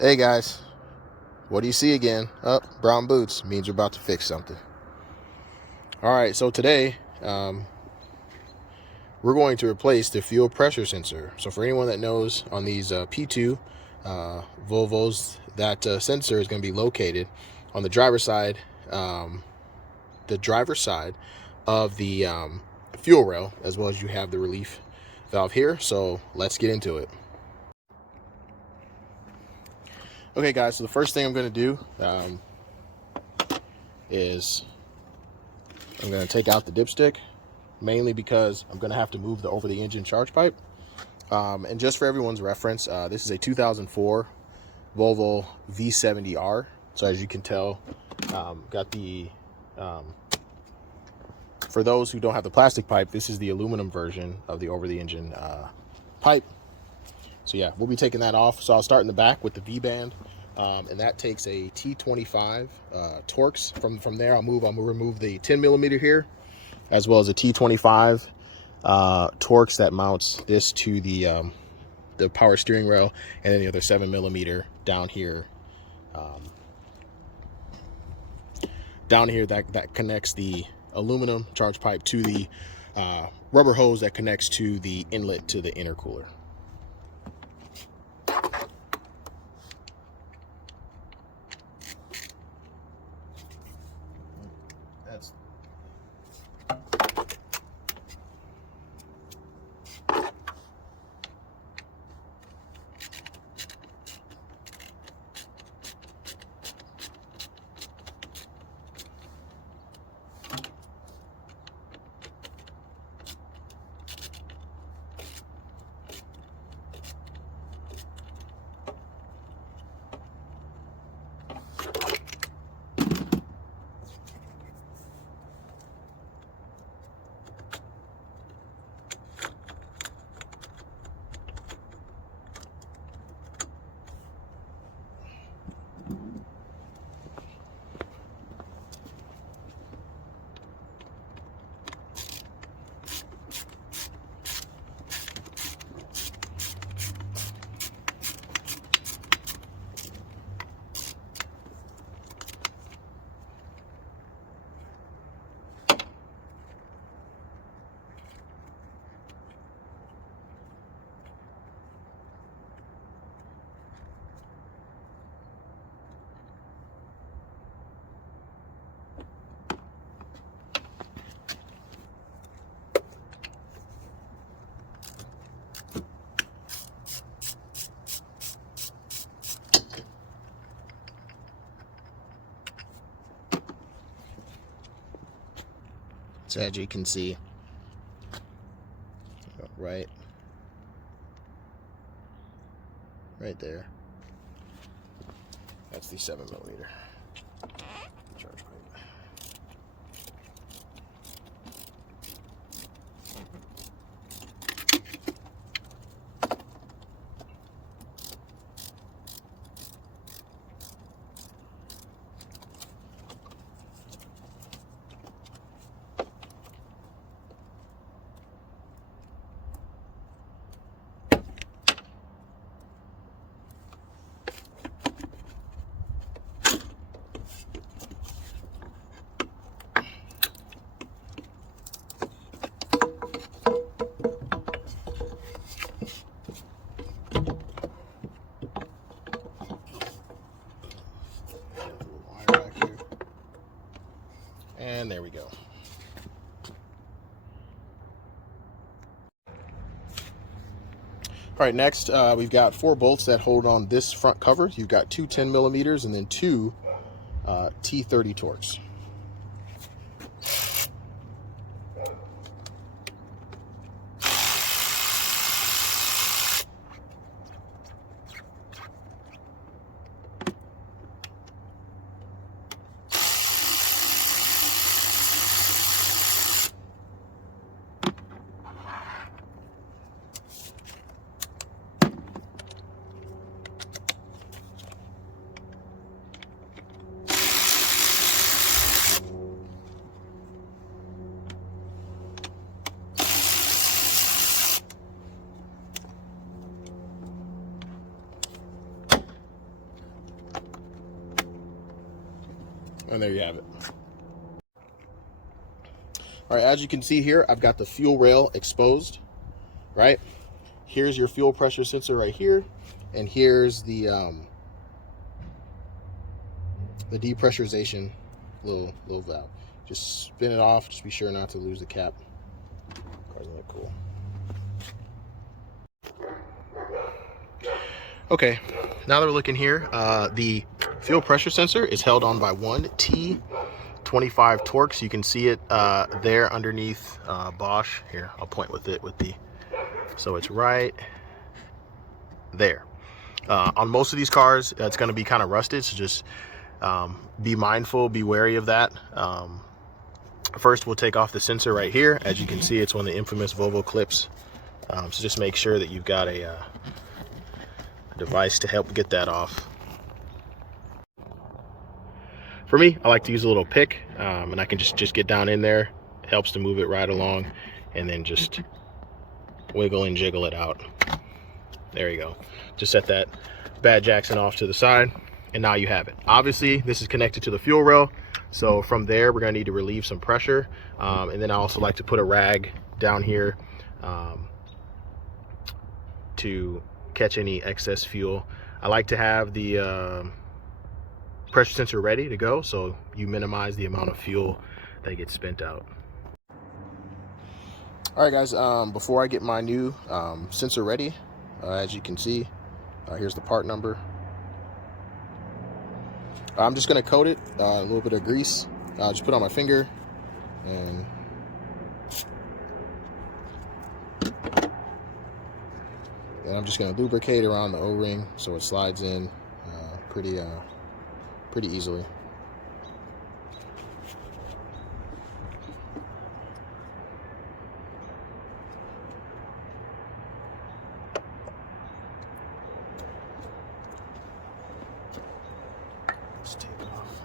Hey guys, what do you see again? Brown boots means we're about to fix something. Alright, so today we're going to replace the fuel pressure sensor. So for anyone that knows, on these P2 Volvos, that sensor is going to be located on the driver's side, of the fuel rail, as well as you have the relief valve here. So let's get into it. Okay guys, so the first thing I'm going to do is I'm going to take out the dipstick, mainly because I'm going to have to move the over-the-engine charge pipe. And just for everyone's reference, this is a 2004 Volvo V70R. So as you can tell, got the, for those who don't have the plastic pipe, this is the aluminum version of the over-the-engine pipe. So yeah, we'll be taking that off. So I'll start in the back with the V-band, and that takes a T25 Torx. From there, I'll remove the 10 millimeter here, as well as a T25 Torx that mounts this to the power steering rail, and then the other 7 millimeter down here. That connects the aluminum charge pipe to the rubber hose that connects to the inlet to the intercooler. So as you can see, right there, that's the 7 millimeter charge pipe. And there we go. All right, next we've got 4 bolts that hold on this front cover. You've got 2 10 millimeters and then 2 T30 Torx. And there you have it. All right, as you can see here, I've got the fuel rail exposed, right? Here's your fuel pressure sensor right here, and here's the depressurization little valve. Just spin it off, just be sure not to lose the cap. Car's gonna look cool. Okay, now that we're looking here, the fuel pressure sensor is held on by one T25 Torx. You can see it there underneath Bosch. Here, I'll point with it with the, so it's right there. On most of these cars, it's going to be kind of rusted, so just be mindful, be wary of that. First, we'll take off the sensor right here. As you can see, it's one of the infamous Volvo clips. So just make sure that you've got a device to help get that off. For me, I like to use a little pick, and I can just get down in there. It helps to move it right along, and then just wiggle and jiggle it out. There you go. Just set that bad Jackson off to the side, and now you have it. Obviously, this is connected to the fuel rail, so from there we're going to need to relieve some pressure, and then I also like to put a rag down here to catch any excess fuel. I like to have the pressure sensor ready to go, so you minimize the amount of fuel that gets spent out. All right, guys, before I get my new sensor ready, as you can see, here's the part number. I'm just going to coat it, a little bit of grease. Just put on my finger, and I'm just going to lubricate around the O-ring so it slides in pretty easily. Let's take it off.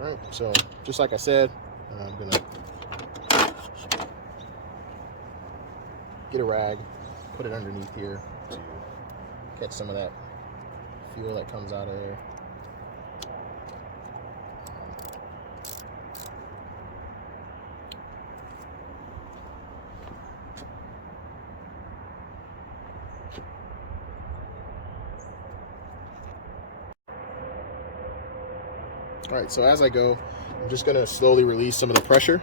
All right, so just like I said, I'm gonna get a rag, put it underneath here to catch some of that fuel that comes out of there. All right, so as I go, I'm just gonna slowly release some of the pressure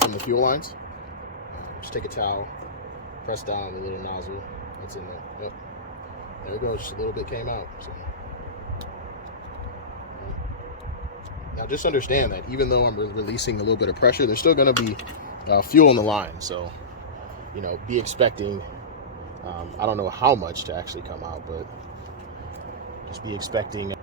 from the fuel lines. Just take a towel, press down the little nozzle that's in there. Yep. There we go, just a little bit came out. So. Now just understand that even though I'm releasing a little bit of pressure, there's still gonna be fuel in the line. So, you know, be expecting, I don't know how much to actually come out, but just be expecting.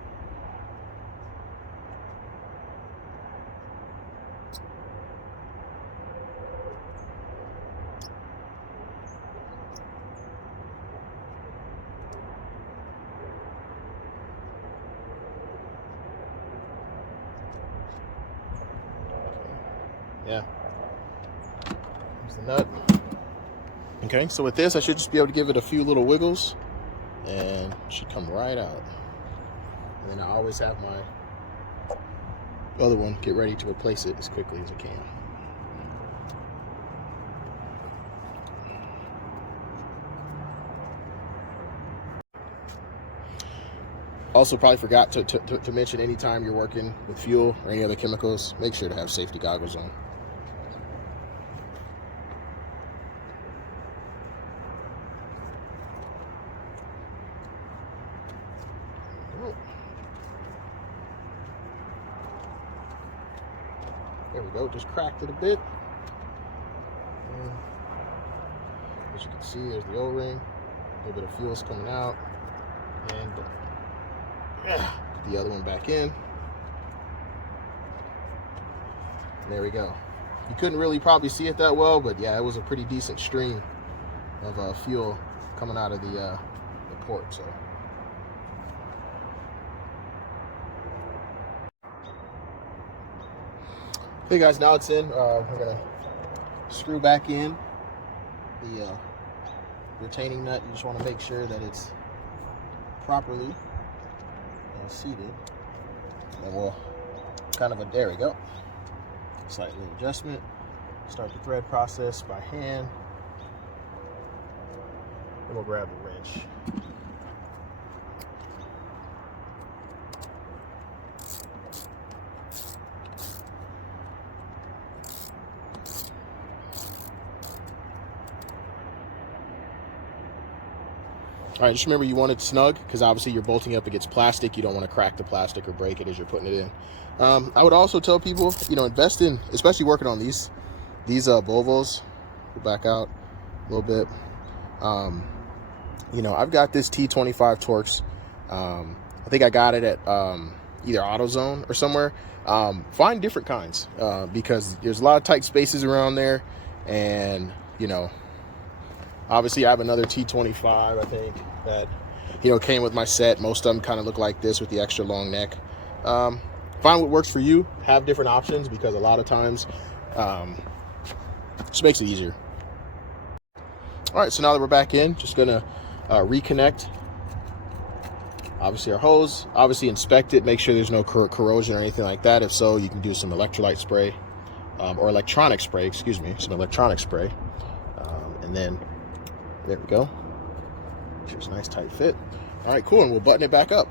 Yeah, here's the nut. Okay, so with this, I should just be able to give it a few little wiggles, and it should come right out. And then I always have my other one get ready to replace it as quickly as I can. Also, probably forgot to mention, anytime you're working with fuel or any other chemicals, make sure to have safety goggles on. There we go, just cracked it a bit. And as you can see, there's the O-ring, a little bit of fuel's coming out, and put the other one back in. There we go. You couldn't really probably see it that well, but yeah, it was a pretty decent stream of fuel coming out of the port. So. Hey guys, now it's in. We're gonna screw back in the retaining nut. You just want to make sure that it's properly and seated. And we'll kind of there we go. Slight little adjustment. Start the thread process by hand. And we'll grab the wrench. All right, just remember you want it snug because obviously you're bolting up against plastic. You don't want to crack the plastic or break it as you're putting it in. I would also tell people, invest in, especially working on these Volvos. Go back out a little bit. I've got this T25 Torx. I think I got it at either AutoZone or somewhere. Find different kinds because there's a lot of tight spaces around there, and obviously I have another T25, I think, that came with my set. Most of them kind of look like this with the extra long neck. Find what works for you. Have different options because a lot of times just makes it easier. All right, so now that we're back in, just gonna reconnect obviously our hose. Obviously inspect it, make sure there's no corrosion or anything like that. If so, you can do some electrolyte spray or electronic spray, excuse me, some electronic spray. And then there we go. Here's a nice tight fit. All right, cool, and we'll button it back up.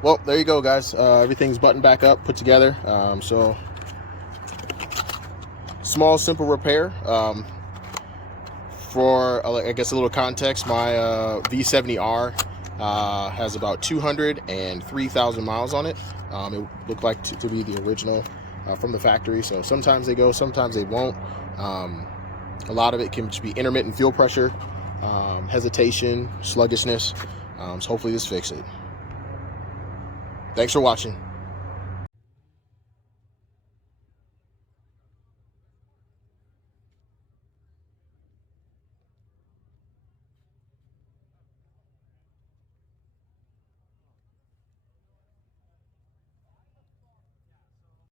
Well, there you go, guys. Everything's buttoned back up, put together. So small, simple repair. For I guess a little context, my V70R has about 203,000 miles on it. It looked like to be the original from the factory. So sometimes they go, sometimes they won't. A lot of it can just be intermittent fuel pressure, hesitation, sluggishness. So hopefully this fixes it. Thanks for watching.